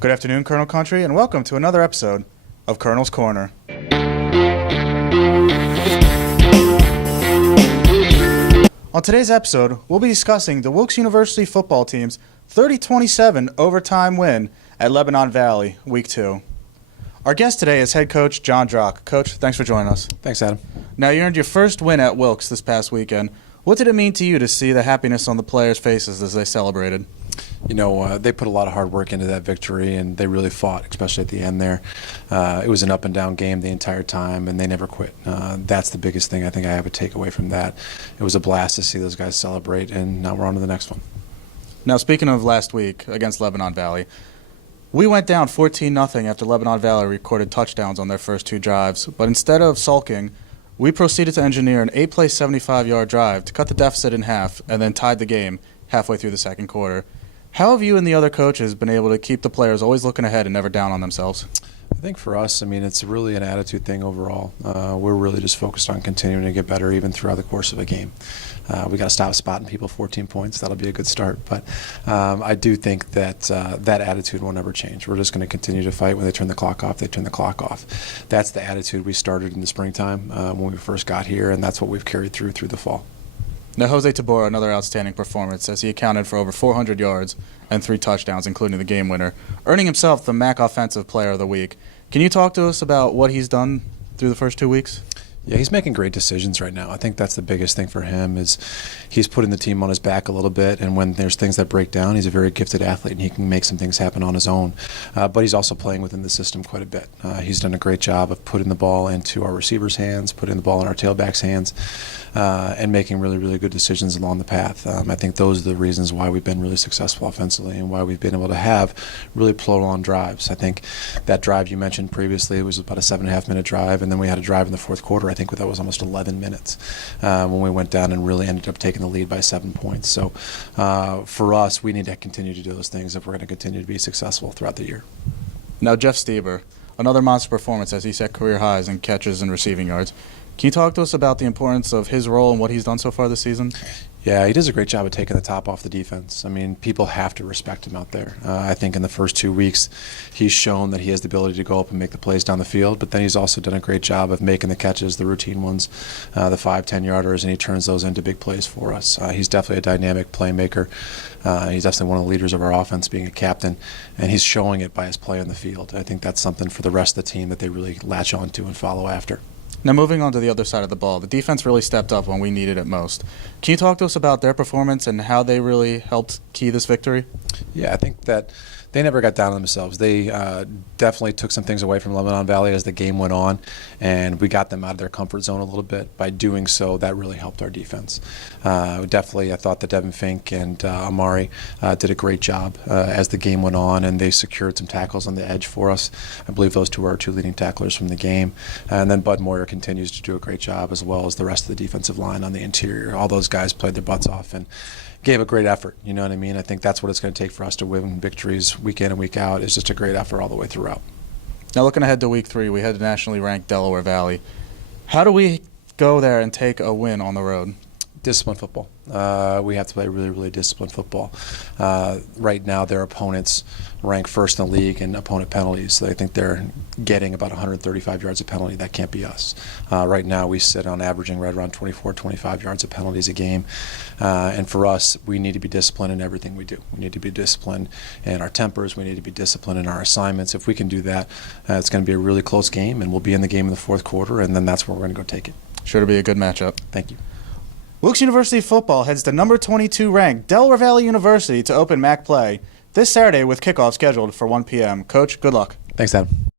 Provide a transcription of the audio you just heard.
Good afternoon, Colonel Country, and welcome to another episode of Colonel's Corner. On today's episode, we'll be discussing the Wilkes University football team's 30-27 overtime win at Lebanon Valley, Week 2. Our guest today is head coach John Drach. Coach, thanks for joining us. Thanks, Adam. Now, you earned your first win at Wilkes this past weekend. What did it mean to you to see the happiness on the players' faces as they celebrated? You know, they put a lot of hard work into that victory, and they really fought, especially at the end there. It was an up-and-down game the entire time, and they never quit. That's the biggest thing I think I have a takeaway from that. It was a blast to see those guys celebrate, and now we're on to the next one. Now, speaking of last week against Lebanon Valley, we went down 14-0 after Lebanon Valley recorded touchdowns on their first two drives, but instead of sulking, we proceeded to engineer an 8-play 75-yard drive to cut the deficit in half and then tied the game halfway through the second quarter. How have you and the other coaches been able to keep the players always looking ahead and never down on themselves? I think for us, it's really an attitude thing overall. We're really just focused on continuing to get better even throughout the course of a game. We got to stop spotting people 14 points. That'll be a good start. But I do think that that attitude will never change. We're just going to continue to fight. When they turn the clock off, they turn the clock off. That's the attitude we started in the springtime when we first got here, and that's what we've carried through the fall. Now, Jose Tabora, another outstanding performance as he accounted for over 400 yards and 3 touchdowns, including the game winner, earning himself the MAC Offensive Player of the Week. Can you talk to us about what he's done through the first 2 weeks? Yeah, he's making great decisions right now. I think that's the biggest thing for him is he's putting the team on his back a little bit, and when there's things that break down, he's a very gifted athlete, and he can make some things happen on his own. But he's also playing within the system quite a bit. He's done a great job of putting the ball into our receivers' hands, putting the ball in our tailbacks' hands, and making really, really good decisions along the path. I think those are the reasons why we've been really successful offensively and why we've been able to have really prolonged drives. I think that drive you mentioned previously was about a 7.5-minute drive, and then we had a drive in the fourth quarter. I think that was almost 11 minutes when we went down and really ended up taking the lead by 7 points. So for us, we need to continue to do those things if we're going to continue to be successful throughout the year. Now, Jeff Stieber, another monster performance as he set career highs in catches and receiving yards. Can you talk to us about the importance of his role and what he's done so far this season? Yeah, he does a great job of taking the top off the defense. People have to respect him out there. I think in the first 2 weeks, he's shown that he has the ability to go up and make the plays down the field, but then he's also done a great job of making the catches, the routine ones, the 5-10-yarders, and he turns those into big plays for us. He's definitely a dynamic playmaker. He's definitely one of the leaders of our offense, being a captain, and he's showing it by his play on the field. I think that's something for the rest of the team that they really latch on to and follow after. Now, moving on to the other side of the ball, the defense really stepped up when we needed it most. Can you talk to us about their performance and how they really helped key this victory? Yeah, I think that they never got down on themselves. They definitely took some things away from Lebanon Valley as the game went on, and we got them out of their comfort zone a little bit. By doing so, that really helped our defense. Definitely, I thought that Devin Fink and Amari did a great job as the game went on, and they secured some tackles on the edge for us. I believe those two are our 2 leading tacklers from the game. And then Bud Moyer continues to do a great job, as well as the rest of the defensive line on the interior. All those guys played their butts off and gave a great effort. You know what I mean? I think that's what it's going to take for us to win victories week in and week out, is just a great effort all the way throughout. Now, looking ahead to Week 3, we head to nationally ranked Delaware Valley. How do we go there and take a win on the road? Disciplined football. We have to play really, really disciplined football. Right now, their opponents rank first in the league in opponent penalties. So I think they're getting about 135 yards of penalty. That can't be us. Right now, we sit on averaging right around 24, 25 yards of penalties a game. And for us, we need to be disciplined in everything we do. We need to be disciplined in our tempers. We need to be disciplined in our assignments. If we can do that, it's going to be a really close game, and we'll be in the game in the fourth quarter, and then that's where we're going to go take it. Sure to be a good matchup. Thank you. Wilkes University football heads to number 22 ranked Delaware Valley University to open MAC play this Saturday with kickoff scheduled for 1 p.m. Coach, good luck. Thanks, Adam.